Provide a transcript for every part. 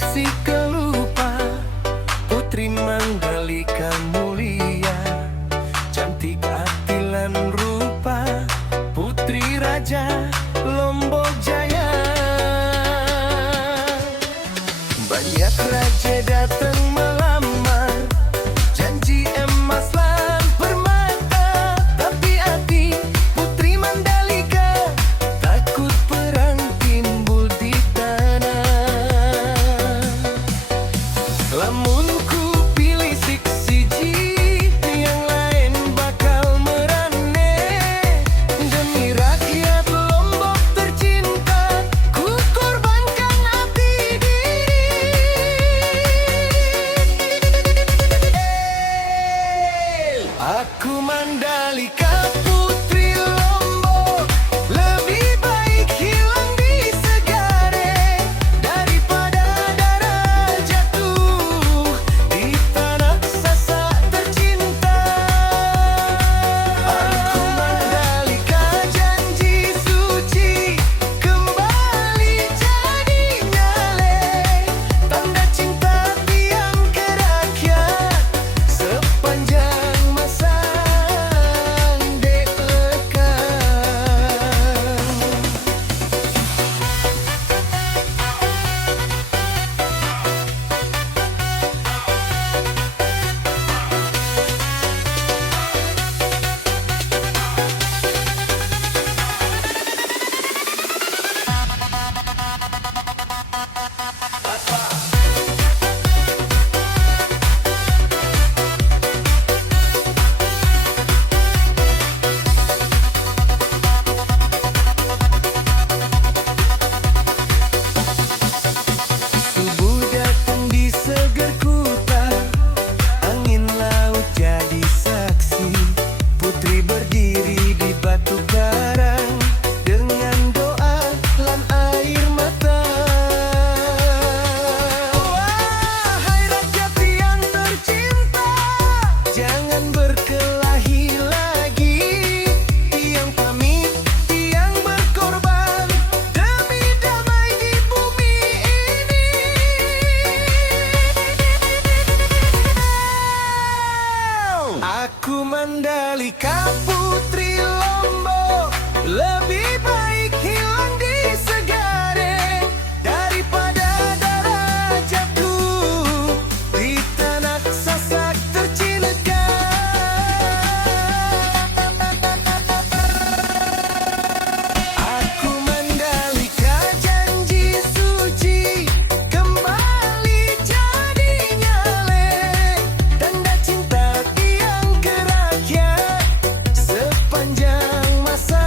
si kelupa, Putri Mandalika mulia, cantik atilan rupa, Putri Raja Lombok Jaya. Banyak raja datang melamar, janji emas lan permata, tapi hati Putri Mandalika takut perang timbul di tanah. Lamun ku pilih siji, yang lain bakal merane. Demi rakyat Lombok tercinta, ku korbankan hati diri. Aku Mandalika Putri Lombok, lebih baik hilang di Segare daripada darah jatuh di tanah Sasak tercinta. Aku Mandalika janji suci kembali jadi nyale, tanda cinta tiang ke rakyat sepanjang masa delekan. Subuh datang di Seger Kuta, angin laut jadi saksi. Putri berdiri di batu karang dengan doa lan air mata. Wahai rakyat yang tercinta, jangan berkelahi lagi. Tiang pamit, tiang berkorban demi damai di bumi ini. Aku Mandalika Putri Lombok, lebih baik hilang di Segare daripada darah jatuh di tanah Sasak tercinta. Aku Mandalika janji suci kembali jadi nyale, tanda cinta tiang ke rakyat sepanjang masa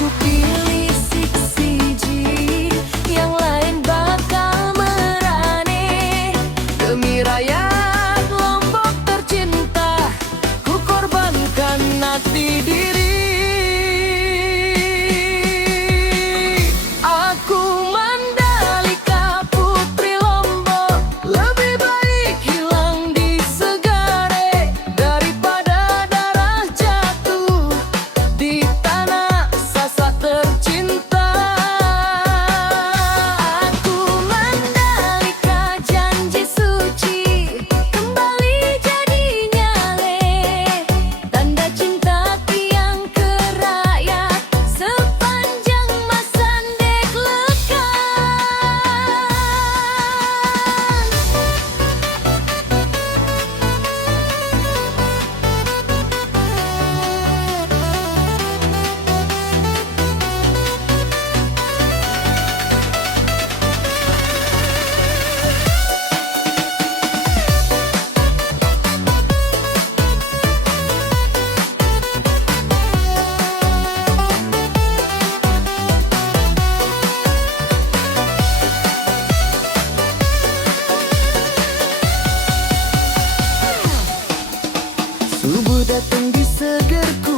Ku pilih siji, yang lain bakal merane. Demi rakyat Lombok tercinta, ku korbankan hati diri. Aku Mandalika putri Lombok, lebih baik hilang di Segare daripada darah jatuh di tanah Sasak tercinta. Aku Mandalika janji suci, kembali jadi nyale. Tanda cinta tiang ke rakyat, sepanjang masa ndek lekan. Subuh datang di segerku,